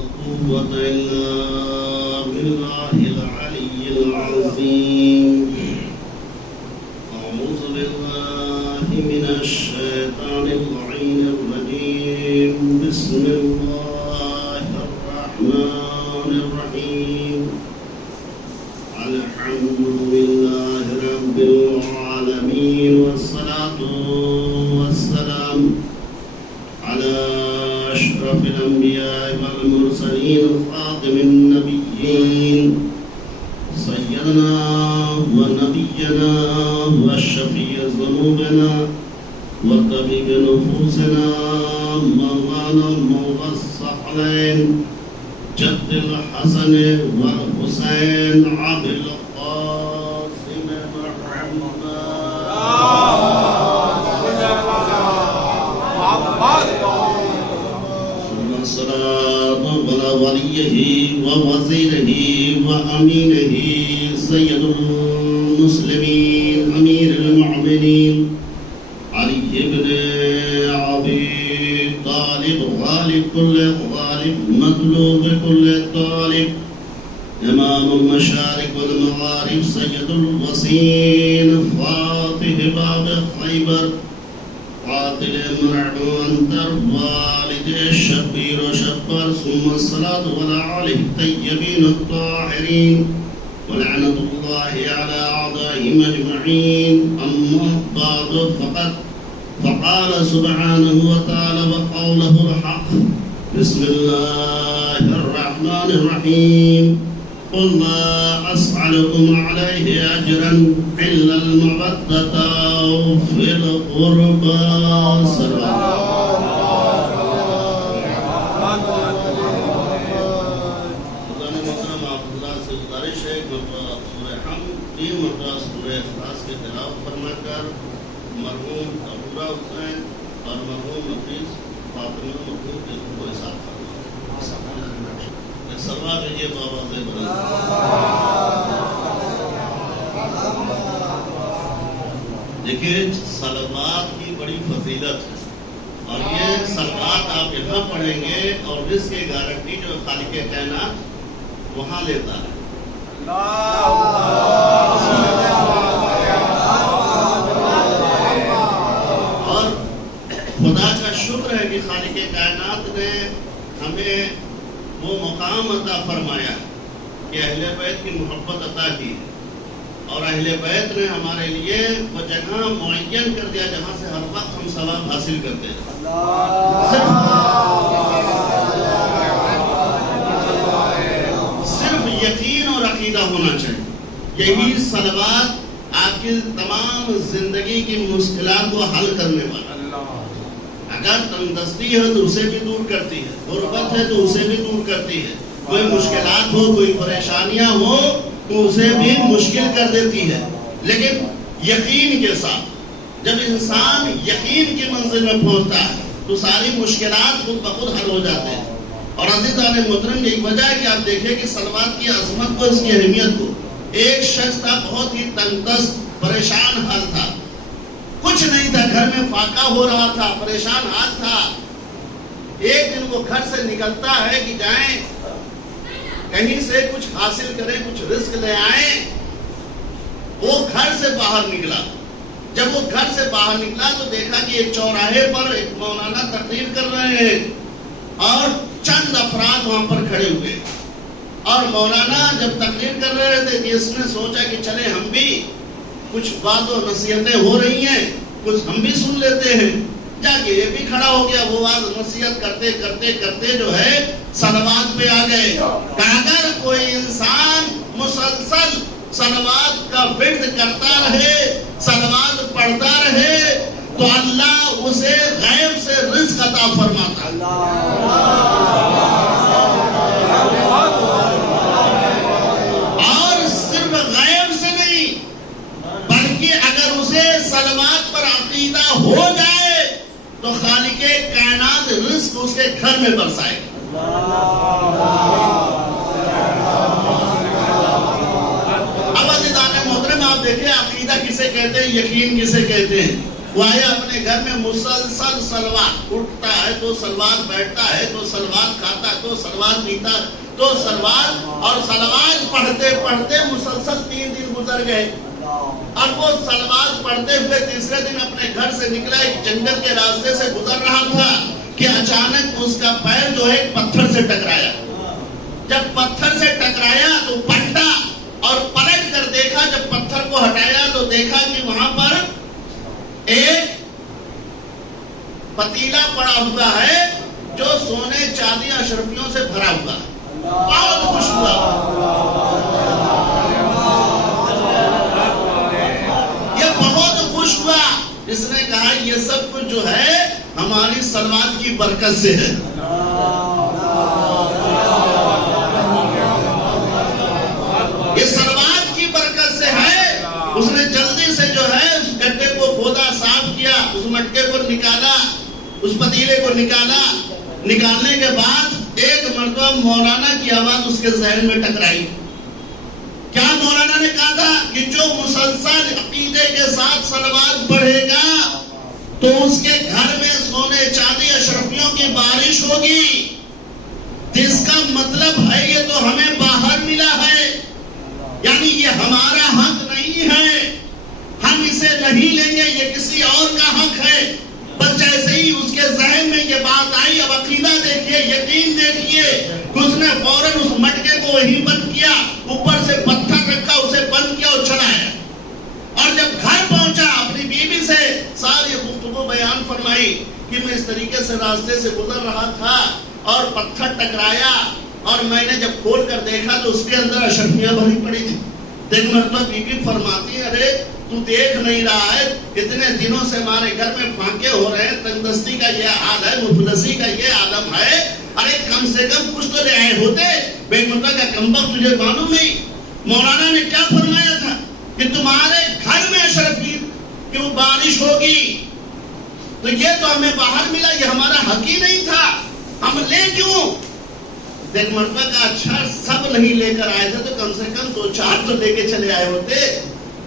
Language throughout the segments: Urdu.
قوة إلا بالله العلي العظيم. أعوذ بالله من الشيطان اللعين الرجيم. بسم الله الرحمن الرحيم. الحمد لله رب العالمين، والصلاة والسلام على أشرف الأنبياء والمرسلين، خاتم النبيين، سيدنا ونبينا وشفيع ذنوبنا وطبيب نفوسنا، مولانا مولى الثقلين جد الحسن والحسين عبد القاسم محمد. الصلاة على وليه ووزيره وأمينه سيد المسلمين أمير المؤمنين علي بن أبي طالب، غالب كل غالب، مطلوب كل طالب، إمام المشارق والمغارب، سيد الوصين، فاتح باب خيبر، قاتل مرعون در، والد الشبير وشبر، ثم الصلاة على آله الطيبين الطاهرين، ولعنة الله على أعدائهم أجمعين. أما بعد فقال سبحانه وتعالى وقوله الحق. بسم الله الرحمن الرحيم. قل ما أسألكم عليه أجرا إلا المودة في القربى. مرحوم ابورا حسین اور مرحوم نفیس فاطمہ مخدوم کے کو حساب کرنا. سلوا بھیجیے بابا سے بلند. دیکھیے صلوات کی بڑی فضیلت ہے، اور یہ صلوات آپ یہاں پڑھیں گے اور رزق کی گارنٹی جو خالق کائنات وہاں لیتا ہے. خدا کا شکر ہے کہ خالق کائنات نے ہمیں وہ مقام عطا فرمایا کہ اہل بیت کی محبت عطا کی، اور اہل بیت نے ہمارے لیے وہ جگہ معین کر دیا جہاں سے ہر وقت ہم ثواب حاصل کرتے ہیں. صرف یقین اور عقیدہ ہونا چاہیے. یہی صلوات آپ کی تمام زندگی کی مشکلات کو حل کرنے والا. اگر تندرستی ہے تو اسے بھی دور کرتی ہے، غربت ہے تو اسے بھی دور کرتی ہے، کوئی مشکلات ہو، کوئی پریشانیاں ہو تو اسے بھی مشکل کر دیتی ہے. لیکن یقین کے ساتھ جب انسان یقین کی منزل میں پہنچتا ہے تو ساری مشکلات خود بخود حل ہو جاتے ہیں. اور عزیزان محترم، یہی وجہ ہے کہ آپ دیکھیں کہ صلوات کی عظمت کو، اس کی اہمیت کو. ایک شخص تھا بہت ہی تنگدست، پریشان حال تھا، کچھ نہیں تھا، گھر میں فاقہ ہو رہا تھا، پریشان حال تھا. ایک دن وہ گھر سے نکلتا ہے کہ جائیں کہیں سے کچھ حاصل کریں، کچھ رزق لے آئیں. وہ گھر سے باہر نکلا. جب وہ گھر سے باہر نکلا تو دیکھا کہ ایک چوراہے پر ایک مولانا تقریر کر رہے ہیں اور چند افراد وہاں پر کھڑے ہوئے. اور مولانا جب تقریر کر رہے تھے کہ اس نے سوچا کہ چلے ہم بھی کچھ بات و نصیحتیں ہو رہی ہیں، کچھ ہم بھی سن لیتے ہیں. جا کے یہ بھی کھڑا ہو گیا. وہ بات نصیحت کرتے کرتے کرتے جو ہے صلوات پہ آ گئے. کہ اگر کوئی انسان مسلسل صلوات کا ورد کرتا رہے، صلوات پڑھتا رہے، تو اللہ اسے غیب سے رزق عطا فرماتا ہے. اور صرف غیب سے نہیں، بلکہ اگر اسے صلوات پر عقیدہ ہو جائے تو خالق کائنات رزق اس کے گھر میں برسائے گا. اب عزیزان محترم، آپ دیکھیں عقیدہ کسے کہتے ہیں، یقین کسے کہتے ہیں. وہ آیا اپنے گھر میں مسلسل صلوات، اٹھتا ہے تو صلوات، بیٹھتا ہے تو صلوات، کھاتا ہے تو وہ صلوات پیتا. تو صلوات اور صلوات پڑھتے پڑھتے مسلسل 3 دن گزر گئے. اور وہ صلوات پڑھتے ہوئے تیسرے دن اپنے گھر سے نکلا, ایک جنگل کے راستے سے گزر رہا تھا کہ اچانک اس کا پیر جو ہے ایک پتھر سے ٹکرایا. جب پتھر سے ٹکرایا تو پلٹا اور پلٹ کر دیکھا. جب پتھر کو ہٹایا تو دیکھا کہ وہاں پر ایک پتیلا پڑا ہوا ہے جو سونے چاندی اشرفیوں سے بھرا ہوا ہے. بہت خوش ہوا, یہ بہت خوش ہوا. اس نے کہا یہ سب کچھ جو ہے ہماری صلوات کی برکت سے ہے. یہ صلوات کی برکت سے ہے. اس نے جلدی سے جو ہے اس گڈھے کو کھودا, صاف کیا, اس مٹکے کو نکالا, اس پتیلے کو نکالا. نکالنے کے بعد ایک مرتبہ مولانا کی آواز اس کے ذہن میں ٹکرائی. کیا مولانا نے کہا تھا کہ جو مسلسل عقیدے کے ساتھ صلوات پڑھے گا تو اس کے گھر میں سونے چاندی اشرفیوں کی بارش ہوگی. جس کا مطلب ہے یہ تو ہمیں باہر ملا ہے, یعنی یہ ہمارا حق نہیں ہے, ہم اسے نہیں لیں گے, یہ کسی اور کا حق ہے. بس جیسے ہی اس کے ذہن میں یہ بات آئی, اب عقیدہ دیکھیے, یقین دیکھیے, اس نے فوراً اس مٹکے کو وہیں بند کیا, اوپر سے پتھر رکھا, اسے بند کیا اور چلا آیا. اور جب گھر پہنچا اپنی بیوی سے ساری گفتگو بیان فرمائی کہ میں اس طریقے سے راستے سے گزر رہا تھا اور پتھر ٹکرایا اور میں نے جب کھول کر دیکھا تو اس کے اندر اشرفیاں بھری پڑی تھی. دیکھ مرتبہ بیوی فرماتی ہے, ارے تو دیکھ نہیں رہا ہے, اتنے دنوں سے ہمارے گھر میں پھانکے ہو رہے ہیں, تندرستی کا یہ حال ہے, مفلسی کا یہ عالم ہے, ارے کم سے کم کچھ تو لے آئے ہوتے. بے مرتبہ کا کمبخت تجھے معلوم نہیں مولانا نے کیا فرمایا تھا کہ تمہارے گھر میں اشرفی کہ وہ بارش ہوگی, تو یہ تو ہمیں باہر ملا, یہ ہمارا حق ہی نہیں تھا, ہم لے کیوں. دیکھ مرتبہ کا اچھا سب نہیں لے کر آئے تھے تو کم سے کم 2-4 تو لے کے چلے آئے ہوتے,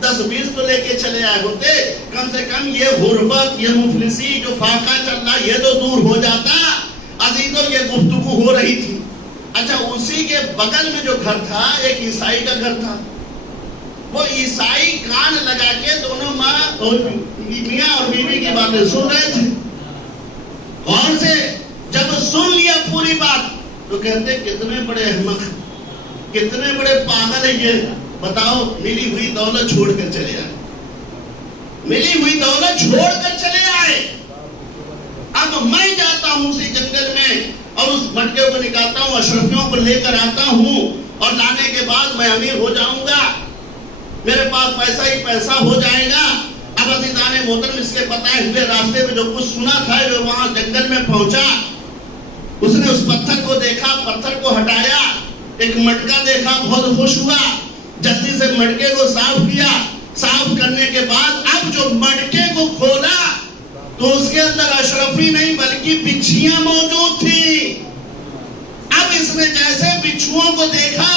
10-20 تو لے کے چلے آئے ہوتے. کم سے کم یہ غربت, یہ مفلسی جو فاقہ چل رہا یہ تو دور ہو جاتا. عزیزوں یہ گفتگو ہو رہی تھی. اچھا اسی کے بغل میں جو گھر تھا ایک عیسائی کا گھر تھا. وہ عیسائی کان لگا کے دونوں میاں اور بیوی کی باتیں سن رہے تھے. غور سے جب سن لیا پوری بات تو کہتے کتنے بڑے احمق, کتنے بڑے پاگل ہیں یہ. بتاؤ, ملی ہوئی دولت چھوڑ کر چلے آئے, ملی ہوئی دولت چھوڑ کر چلے آئے. اب میں جاتا ہوں اسی جنگل میں اور اس مٹکے کو نکالتا ہوں, اشرفیوں کو لے کر آتا ہوں اور لانے کے بعد میں امیر ہو جاؤں گا, میرے پاس پیسہ ہی پیسہ ہو جائے گا. اب عزیزان محترم اس کے بتائے ہوئے راستے میں جو کچھ سنا تھا, جو وہاں جنگل میں پہنچا, اس نے اس پتھر کو دیکھا, پتھر کو ہٹایا, ایک مٹکا دیکھا, بہت خوش ہوا, جلدی سے مٹکے کو صاف کیا. صاف کرنے کے بعد اب جو مٹکے کو کھولا تو اس کے اندر اشرفی نہیں بلکہ بچھیاں موجود تھی. اب اس نے جیسے بچھوؤں کو دیکھا,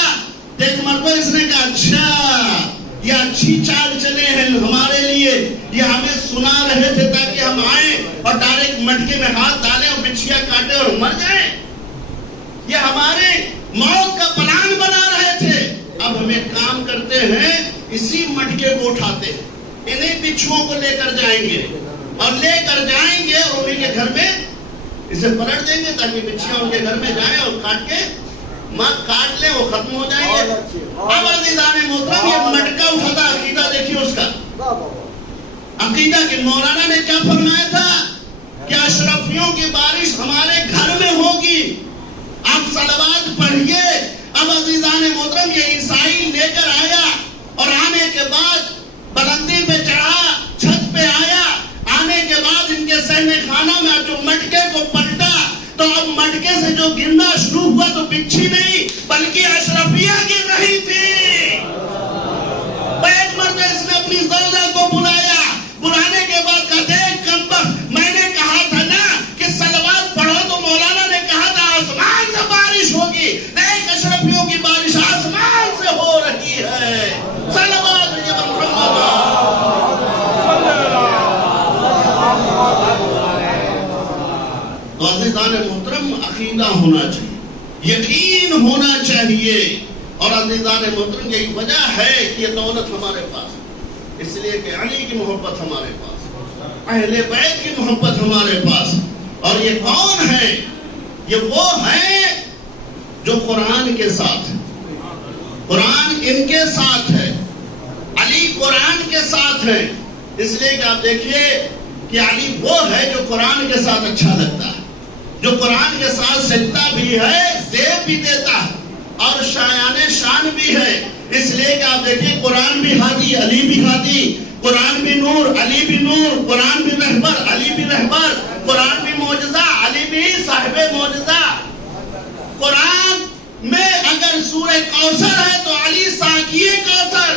دیکھ مرتبہ اس نے کہا اچھا یہ اچھی چال چلے ہیں ہمارے لیے, یہ ہمیں سنا رہے تھے تاکہ ہم آئیں اور ڈائریکٹ مٹکے میں ہاتھ ڈالیں اور بچھیاں کاٹیں اور مر جائیں. یہ ہمارے موت کا پلان بنا رہے تھے. اب ہمیں کام کرتے ہیں, اسی مٹکے کو اٹھاتے ہیں, انہیں بچھوؤں کو لے کر جائیں گے اور لے کر جائیں گے اور انہیں کے گھر میں اسے پلٹ دیں گے تاکہ بچھیاں ان کے گھر میں جائیں اور کاٹ کے کاٹ لیں, وہ ختم ہو جائیں گے. اب عزیزان محترم یہ مٹکا اٹھا تھا, عقیدہ دیکھیے اس کا عقیدہ کہ مولانا نے کیا فرمایا تھا کہ اشرفیوں کی بارش ہمارے گھر میں ہوگی. اب صلوات پڑھیے. اب عزیزان محترم یہ عیسائی لے کر آیا اور آنے کے بعد بلندی پہ چڑھا, چھت پہ آیا, آنے کے بعد ان کے صحن خانہ میں جو مٹکے کو پلٹا تو اب مٹکے سے جو گرنا شروع ہوا تو بچھی نہیں بلکہ اشرفیہ گر رہی تھی. ایک مرتبہ اس نے اپنی زوجہ کو بلایا, بلانے کے بعد کہا دیکھ کمبخت, میں نے کہا تھا نا کہ صلوات پڑھو تو مولانا نے کہا تھا آسمان سے بارش ہوگی, دیکھ اشرفیوں کی بارش آسمان سے ہو رہی ہے. صلوات تو عزیزان محترم عقیدہ ہونا چاہیے. یقین ہونا چاہیے. اور عزیزان محترم یہی وجہ ہے کہ یہ دولت ہمارے پاس ہے، اس لیے کہ علی کی محبت ہمارے پاس، اہل بیت کی محبت ہمارے پاس. اور یہ کون ہے؟ یہ وہ ہیں جو قرآن کے ساتھ ہے، قرآن ان کے ساتھ ہے، علی قرآن کے ساتھ ہے. اس لیے کہ آپ دیکھیے کہ علی وہ ہے جو قرآن کے ساتھ اچھا لگتا ہے، جو قرآن کے ساتھ سجدہ بھی ہے، زیب بھی دیتا ہے اور شایان شان بھی ہے. اس لیے کہ آپ دیکھیں قرآن بھی ہادی، علی بھی ہادی، قرآن بھی نور، علی بھی نور، قرآن بھی رہبر، علی بھی رہبر، قرآن بھی معجزہ، علی بھی صاحب معجزہ. قرآن میں اگر سورہ کوثر ہے تو علی ساقی کوثر،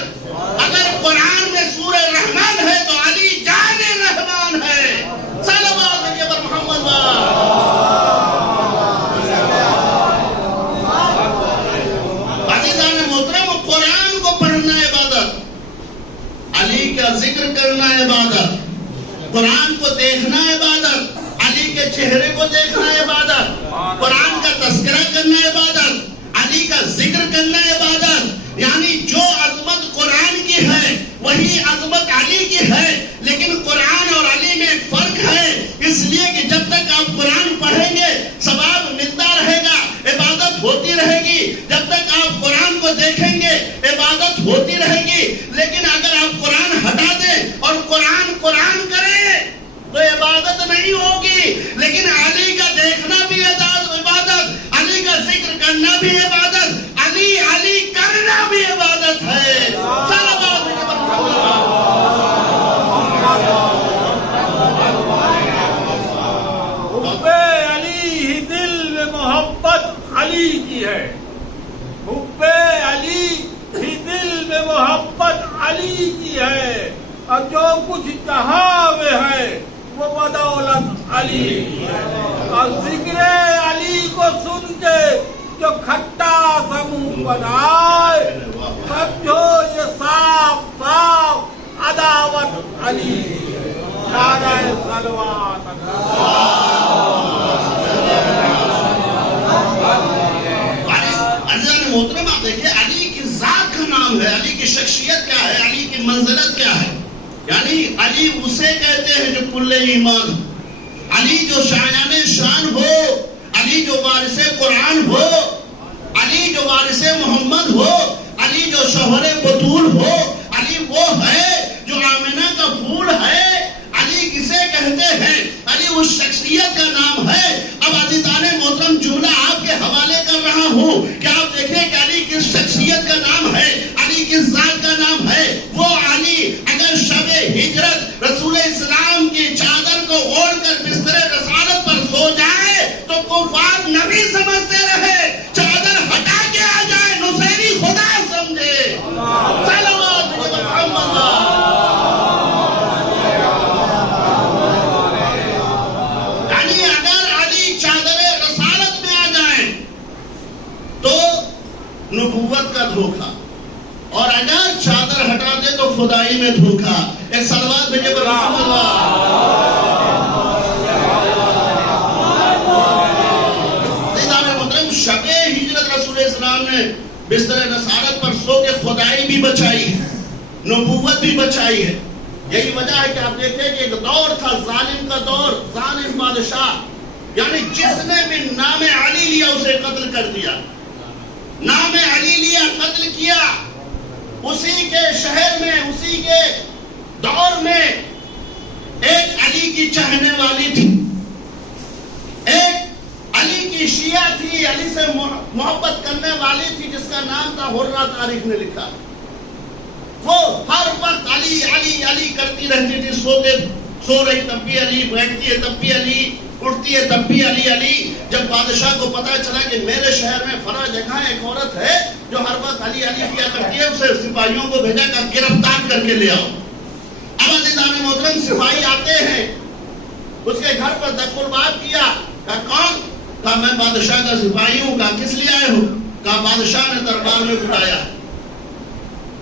اگر قرآن میں سورہ رحمان ہے تو علی جان رحمان ہے. صلوات علیہ محمد قرآن کو پڑھنا عبادت، علی کا ذکر کرنا عبادت، قرآن کو دیکھنا عبادت، علی کے چہرے کو دیکھنا عبادت، قرآن کا تذکرہ کرنا عبادت، علی کا ذکر کرنا عبادت. یعنی جو عظمت قرآن کی ہے وہی عظمت علی کی ہے. لیکن قرآن اور علی میں ایک فرق ہے، اس لیے کہ جب تک آپ قرآن پڑھیں گے ثواب ملتا رہے گا، عبادت ہوتی رہے گی. جب تک آپ قرآن کو دیکھیں گے عبادت ہوتی رہے گی. لیکن اگر آپ قرآن ہٹا دیں اور قرآن کریں تو عبادت نہیں ہوگی. لیکن علی کا دیکھنا بھی عبادت، علی کا ذکر کرنا بھی عبادت، علی کرنا بھی عبادت ہے. علی کی ہے، حب علی ہی دل میں محبت علی کی ہے، اور جو کچھ جہاں میں ہے وہ بدولت علی کی ہے. اور ذکر علی کو سن کے جو کھٹا سا منہ بنائے سمجھو یہ صاف عداوت علی کی ہے. نعرہ صلوات محترم. آپ دیکھیں علی کی ذات کا نام ہے، علی کی شخصیت کیا ہے، علی کی منزلت کیا ہے. یعنی علی اسے کہتے ہیں جو کل ایمان، علی جو شایان شان ہو، علی جو وارث قرآن ہو، علی جو وارث محمد ہو، علی جو شوہر بطول ہو. علی وہ ہے جو آمنہ کا پھول ہے. علی کسے کہتے ہیں؟ علی اس شخصیت کا نام ہے. اب عزیزان محترم جملہ آپ کے حوالے کر رہا ہوں کہ آپ دیکھیں کہ علی کس شخصیت کا نام ہے، علی کس ذات کا نام ہے. وہ علی اگر شب ہجرت رسول اسلام کی چادر کو اوڑھ کر بستر رسالت پر سو جائے تو کفار نبی سمجھتے رہے، چادر ہٹا کے آ جائے نصیری خدا سمجھے. صلوات محمد. نبوت کا دھوکہ، اور اگر چادر ہٹا دے تو خدائی میں دھوکہ. ایک صلوات بھیجے پر رحمت اللہ. شب ہجرت رسول اسلام نے بستر رسالت پر سو کے خدائی بھی بچائی ہے، نبوت بھی بچائی ہے. یہی وجہ ہے کہ آپ دیکھیں کہ ایک دور تھا ظالم کا دور، ظالم بادشاہ، یعنی جس نے بھی نام علی لیا اسے قتل کر دیا. نام علی لیا، قتل کیا. اسی کے شہر میں، اسی کے دور میں ایک علی کی چاہنے والی تھی، ایک علی کی شیعہ تھی، علی سے محبت کرنے والی تھی، جس کا نام تھا حرہ. تاریخ نے لکھا وہ ہر وقت علی علی علی کرتی رہتی تھی. سو رہی تب بھی علی، بیٹھتی ہے تب بھی علی، اٹھتی ہے تب بھی علی علی. جب بادشاہ کو پتا چلا کہ میرے شہر میں فلاں جگہ ایک عورت ہے جو ہر وقت علی علی کیا کرتی ہے، اسے سپاہیوں کو بھیجا کہ گرفتار کر کے لے آؤ. اب عزیزان محترم سپاہی آتے ہیں، اس کے گھر پر دستباب کیا. کہا کون؟ کہا میں بادشاہ کا سپاہی ہوں. کہا کس لیے آئے ہو؟ کہا بادشاہ نے دربار میں بلایا.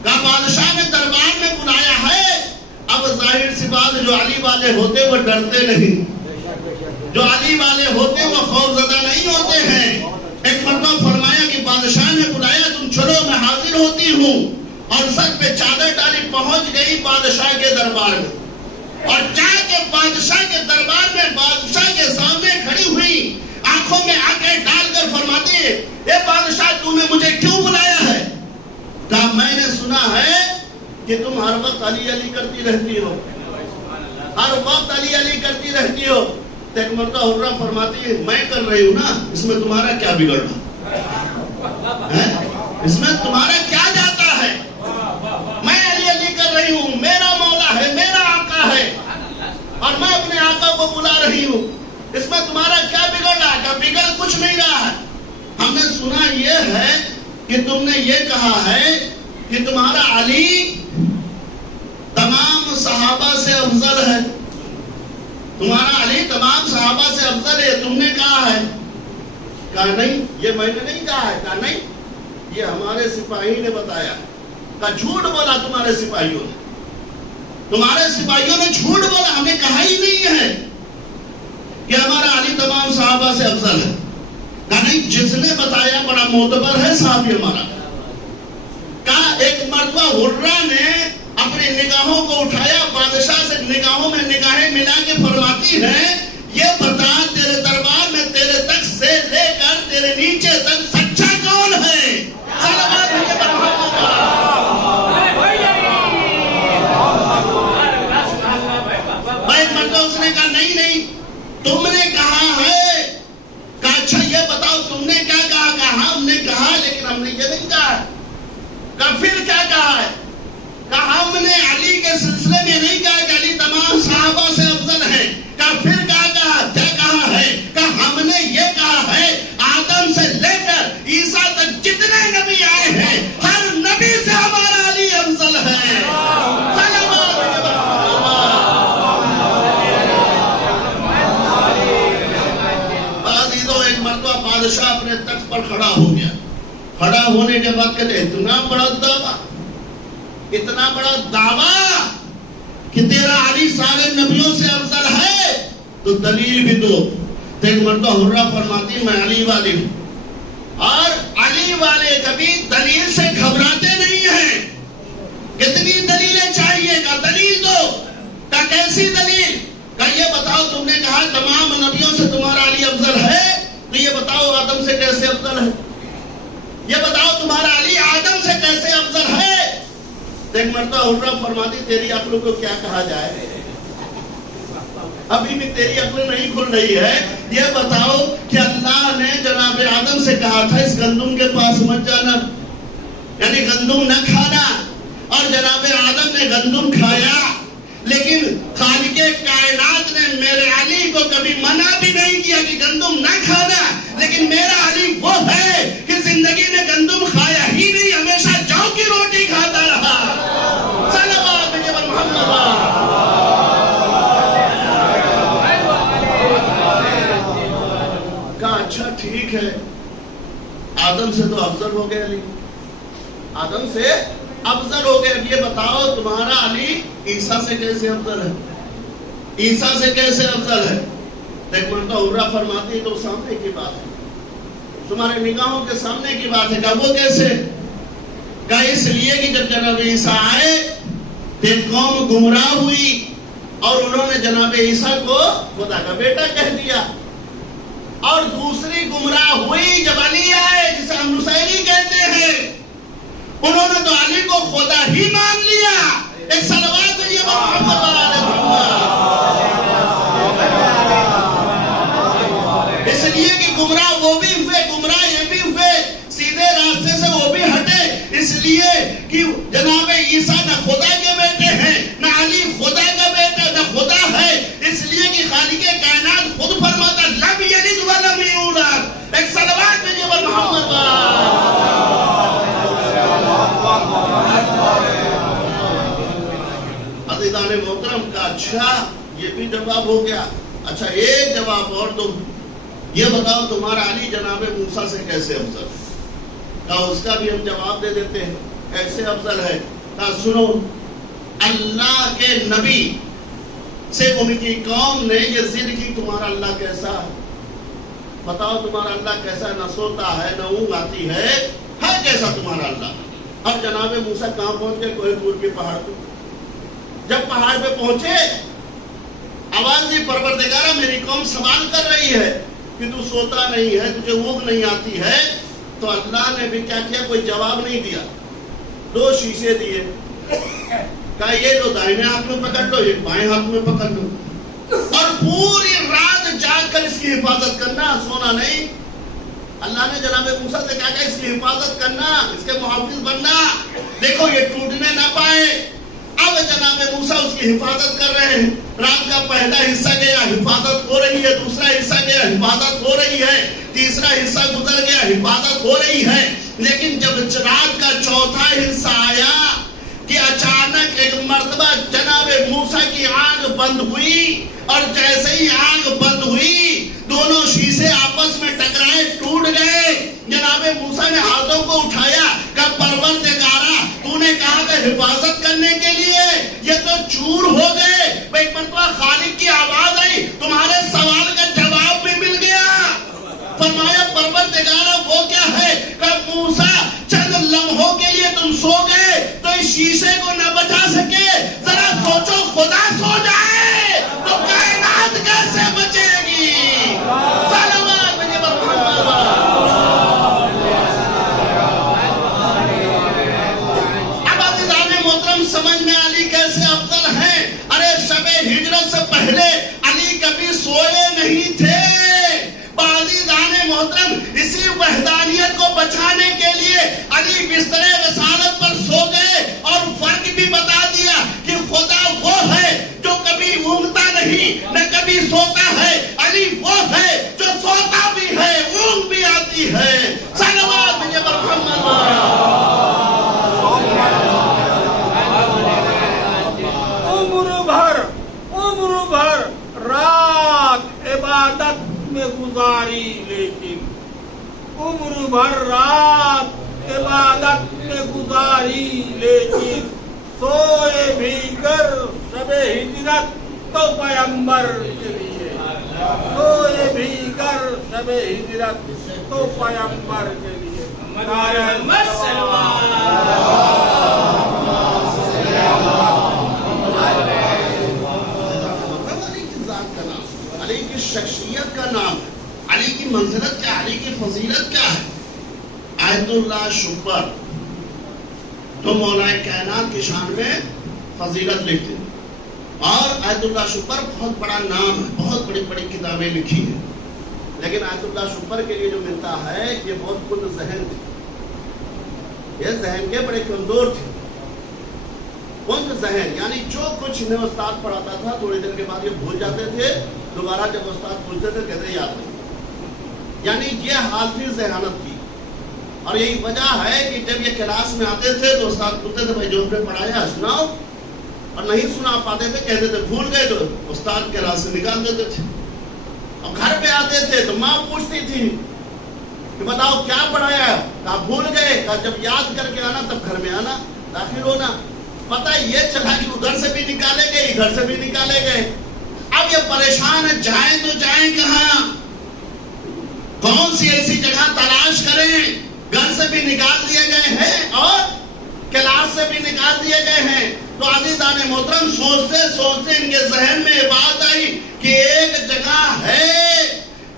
کہا بادشاہ نے دربار میں بلایا ہے. اب ظاہر سی بات، جو علی والے ہوتے وہ ڈرتے نہیں، جو علی والے ہوتے وہ خوف زدہ نہیں ہوتے ہیں. ایک مرتبہ فرمایا کہ بادشاہ نے بلایا، تم چلو میں حاضر ہوتی ہوں، اور سر پہ چادر ڈالی پہنچ گئی بادشاہ کے دربار میں، اور جا کے بادشاہ کے دربار میں بادشاہ کے سامنے کھڑی ہوئی، آنکھوں میں آنکھیں ڈال کر فرماتی ہے، اے بادشاہ تو نے مجھے کیوں بلایا ہے؟ کہا میں نے سنا ہے کہ تم ہر وقت علی علی کرتی رہتی ہو، ہر وقت علی علی کرتی رہتی ہو۔ تو ایک مرتبہ حرہ فرماتی ہے میں کر رہی ہوں نا، اس میں تمہارا کیا بگڑنا ہے؟ اس میں تمہارا کیا جاتا ہے؟ میں علی علی کر رہی ہوں، میرا مولا ہے، میرا آقا ہے، اور میں اپنے آقا کو بلا رہی ہوں، اس میں تمہارا کیا بگڑ رہا ہے؟ کہ بگڑ کچھ نہیں رہا ہے، ہم نے سنا یہ ہے کہ تم نے یہ کہا ہے کہ تمہارا علی تمام صحابہ سے افضل ہے، تمہارا علی تمام صحابہ سے افضل ہے، تم نے کہا ہے؟ کہا نہیں، یہ میں نے نہیں کہا ہے۔ کہا نہیں، یہ ہمارے سپاہی نے بتایا۔ کہا جھوٹ بولا تمہارے سپاہیوں نے، تمہارے سپاہیوں نے جھوٹ بولا، ہم نے کہا ہی نہیں ہے کہ ہمارا علی تمام صحابہ سے افضل ہے۔ کہا نہیں، جس نے بتایا بڑا معتبر ہے صحابی ہمارا۔ کہا ایک مرتبہ حرہ نے اپنی نگاہوں کو اٹھایا، بادشاہ سے نگاہوں میں نگاہیں ملا کے فرماتی ہے، یہ بتا تیرے دربار میں تیرے تک سے لے کر تیرے نیچے تک سچا کون ہے؟ صلوات بھیجے پر محمد۔ ایک مرتبہ اس نے کہا نہیں تم نے کہا ہے۔ کہا اچھا یہ بتاؤ تم نے کیا کہا؟ کہا ہم نے کہا لیکن ہم نے یہ نہیں کہا۔ کہا پھر کیا کہا ہے؟ کہا ہم نے علی کے سلسلے میں نہیں کہا کہ علی تمام صحابہ سے افضل ہے۔ کہا پھر کیا کہا ہے؟ کہا ہم نے یہ کہا ہے آدم سے لے کر عیسیٰ تک جتنے نبی آئے ہیں ہر نبی سے ہمارا علی افضل ہے۔ عزیزوں ایک مرتبہ بادشاہ اپنے تخت پر کھڑا ہو گیا، کھڑا ہونے کے بعد کہتے اتنا بڑا دعویٰ، اتنا بڑا دعویٰ کہ تیرا علی سارے نبیوں سے افضل ہے تو دلیل بھی دو۔ تو ایک مرتبہ حرہ فرماتی میں علی والی ہوں، اور علی والے کبھی دلیل سے گھبراتے نہیں ہیں۔ کتنی دلیلیں چاہیے؟ کا دلیل دو۔ کا کیسی دلیل؟ کا یہ بتاؤ تم نے کہا تمام نبیوں سے تمہارا علی افضل ہے، تو یہ بتاؤ آدم سے کیسے افضل ہے؟ یہ بتاؤ تمہارا علی آدم سے کیسے افضل ہے؟ ایک مرتبہ حرہ فرماتی تیری عقل کو کیا کہا جائے، ابھی بھی تیری عقل نہیں کھل رہی ہے۔ یہ بتاؤ کہ اللہ نے جناب آدم سے کہا تھا اس گندم کے پاس مت جانا، یعنی گندم نہ کھانا، اور جناب آدم نے گندم کھایا، لیکن خالق کائنات نے میرے علی کو کبھی منع بھی نہیں کیا کہ گندم نہ کھانا، لیکن میرا علی وہ ہے کہ زندگی میں گندم کھایا ہی نہیں، ہمیشہ جو کی روٹی کھاتا رہا۔ صلوات بھیجے پر محمد۔ کہا اچھا ٹھیک ہے، آدم سے تو افضل ہو گئے علی، آدم سے افضل ہو گئے، یہ بتاؤ تمہارا علی عیسیٰ سے کیسے افضل ہے؟ عیسیٰ سے کیسے افضل ہے؟ ایک مرتبہ حرہ فرماتی تو سامنے کی بات ہے، تمہارے نگاہوں کے سامنے کی بات ہے۔ کہا وہ کیسے؟ کہا اس لیے کہ جب جناب عیسیٰ آئے تو قوم گمراہ ہوئی اور انہوں نے جناب عیسیٰ کو خدا کا بیٹا کہہ دیا، اور دوسری گمراہ ہوئی جب علی آئے جسے ہم نصیری کہتے ہیں، انہوں نے تو علی کو خدا ہی مان لیا۔ ایک صلوات بھیجیے محمد علیہ وسلم۔ اس لیے کہ گمراہ وہ بھی ہوئے، گمراہ یہ بھی ہوئے، سیدھے راستے سے وہ بھی ہٹے، اس لیے کہ جناب عیسیٰ نہ خدا کے بیٹے ہیں، نہ علی خدا کا بیٹا، نہ خدا ہے، اس لیے کہ خالق کائنات خود فرماتا لم یلد ولم یولد۔ ایک صلوات بھیجیے محمد۔ عزیزان محترم کا اچھا یہ بھی جواب ہو گیا، اچھا ایک جواب اور تم یہ بتاؤ تمہارا علی جناب موسیٰ سے کیسے افضل ہے؟ کہا اس کا بھی ہم جواب دے دیتے ہیں، کیسے افضل ہے؟ کہا سنو، اللہ کے نبی سے ان کی قوم نے یہ ضد کی تمہارا اللہ کیسا ہے؟ بتاؤ تمہارا اللہ کیسا؟ نہ سوتا ہے نہ اونگ آتی ہے کیسا تمہارا اللہ؟ اب جناب موسیٰ کہاں پہنچ گئے؟ کوہ طور کے پہاڑ پہ. جب پہاڑ پہ پہنچے آواز دی پروردگارہ میری قوم سوال کر رہی ہے کہ تو سوتا نہیں ہے، تجھے اونگ نہیں آتی ہے. تو اللہ نے بھی کیا کیا؟ کوئی جواب نہیں دیا. 2 شیشے دیے، کہا یہ تو دائیں ہاتھ میں پکڑ لو، یہ بائیں ہاتھ میں پکڑ لو، اور پوری رات جاگ کر اس کی حفاظت کرنا، سونا نہیں. اللہ نے جناب موسیٰ سے کہا کہ اس کی حفاظت کرنا، اس کے محافظ بننا، دیکھو یہ ٹوٹنے نہ پائے. اب جناب موسیٰ اس کی حفاظت کر رہے ہیں. رات کا پہلا حصہ گیا، حفاظت ہو رہی ہے. دوسرا حصہ گیا، حفاظت ہو رہی ہے. تیسرا حصہ گزر گیا، حفاظت ہو رہی ہے. لیکن جب رات کا چوتھا حصہ آیا کہ اچانک ایک مرتبہ جناب موسیٰ کی آنکھ بند ہوئی، اور جیسے ہی آنکھ بند ہوئی دونوں شیشے آپس میں ٹکرائے، ٹوٹ گئے. جناب موسیٰ نے ہاتھوں کو اٹھایا، کہا پروردگارہ تو نے کہا کہ حفاظت کرنے کے لیے، یہ تو چور ہو گئے. ایک مرتبہ خالق کی آواز آئی، تمہارے سوال کا جواب بھی مل گیا. فرمایا پروردگارہ وہ کیا ہے؟ کہ موسیٰ چند لمحوں کے لیے تم سو گئے تو اس شیشے کو نہ بچا سکے. ذرا سوچو خدا سو جائے تو کائنات کیسے بچے گی؟ صلوات مجھے اب عزیزان محترم سمجھ میں علی کیسے افضل ہیں. ارے شب ہجرت سے پہلے علی کبھی سوئے نہیں تھے. عزیزان محترم اسی وحدانیت کو بچانے کے لیے علی بستر رسالت پر سو گئے، اور فرق بھی بتا دیا کہ خدا وہ ہے جو کبھی اونگتا نہیں نہ کبھی سوتا ہے. علی وہ ہے جو سوتا بھی ہے، اونگ بھی آتی ہے. صلوات مجھے محمد. عمر بھر رات عبادت میں گزاری، لیکن عمر بھر رات عبادت میں گزاری، لیکن سوئے بھی کر شب ہجرت تو پیغمبر کے لیے، سوئے بھی کر شب ہجرت تو پیغمبر کے لیے. علی کی شخصیت کا نام، علی کی منزلت کیا، علی کی فضیلت کیا ہے؟ آیت اللہ شکر تو مولا کائنات کی شان میں فضیلت لکھتے ہیں. اور آیت اللہ شکر بہت بڑا نام ہے، بہت بڑی بڑی کتابیں لکھی ہیں. لیکن آیت اللہ شکر کے لیے جو ملتا ہے یہ بہت کل ذہن تھے، یہ ذہن کے بڑے کمزور تھے. کل ذہن یعنی جو کچھ انہیں استاد پڑھاتا تھا تھوڑی دیر کے بعد یہ بھول جاتے تھے، دوبارہ جب استاد پوچھتے تھے کہتے یاد نہیں. یعنی یہ حال تھی ذہانت کی. اور یہی وجہ ہے کہ جب یہ کلاس میں آتے تھے تو استاد پوچھتے تھے بھائی جو ہم نے پڑھایا سناؤ، اور نہیں سنا پاتے تھے کہتے تھے بھول گئے، تو استاد کلاس سے نکال دیتے تھے. اور گھر پہ آتے تھے تو ماں پوچھتی تھی کہ بتاؤ کیا پڑھایا ہے؟ کہا بھول گئے. کہا جب یاد کر کے آنا تب گھر میں آنا، داخل ہونا. پتہ یہ چلا کہ ادھر سے بھی نکالے گئے ادھر سے بھی نکالے گئے. اب یہ پریشان ہے، جائیں تو جائیں کہاں، کون سی ایسی جگہ تلاش کریں. گھر سے بھی نکال دیے گئے ہیں اور کلاس سے بھی نکال دیے گئے ہیں. تو عزیزان محترم سوچتے سوچتے ان کے ذہن میں یہ بات آئی کہ ایک جگہ ہے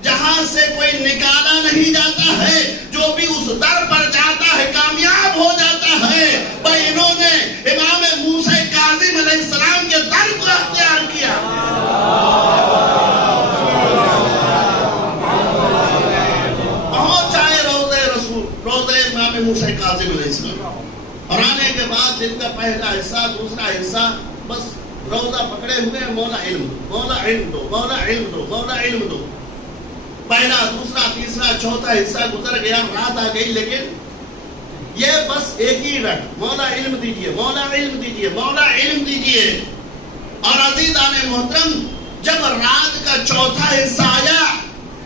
جہاں سے کوئی نکالا نہیں جاتا ہے، جو بھی اس در پر جاتا ہے کامیاب ہو جاتا ہے. بھائی انہوں نے امام موسیٰ کاظم علیہ السلام کے در کو اختیار کیا. پہنچ آئے روضہ رسول، روضہ امام موسیٰ کاظم علیہ السلام. اور آنے کے بعد دن کا پہلا حصہ دوسرا حصہ بس روضہ پکڑے ہوئے، مولا علم دو، مولا علم دو، مولا علم دو، مولا علم دو. پہلا دوسرا تیسرا چوتھا حصہ گزر گیا، رات آ گئی، لیکن یہ بس ایک ہی رٹ، مولا علم دیجئے، مولا علم دیجئے، مولا علم دیجئے. اور عزیزان محترم جب رات کا چوتھا حصہ آیا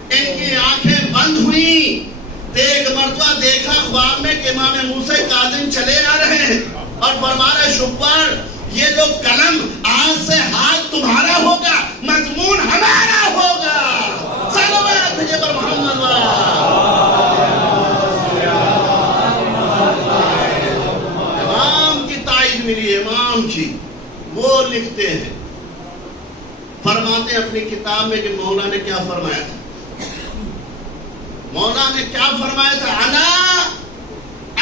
ان کی آنکھیں بند ہوئیں. ایک مرتبہ دیکھا خواب میں کہ امام موسیٰ کاظم چلے آ رہے ہیں اور فرما رہے شکر یہ جو قلم آج سے ہاتھ تمہارا ہوگا، مضمون ہمارا ہوگا. صلوات پر محمد تمام کی وہ لکھتے ہیں، فرماتے ہیں اپنی کتاب میں کہ مولا نے کیا فرمایا تھا. مولا نے کیا فرمایا تھا؟ انا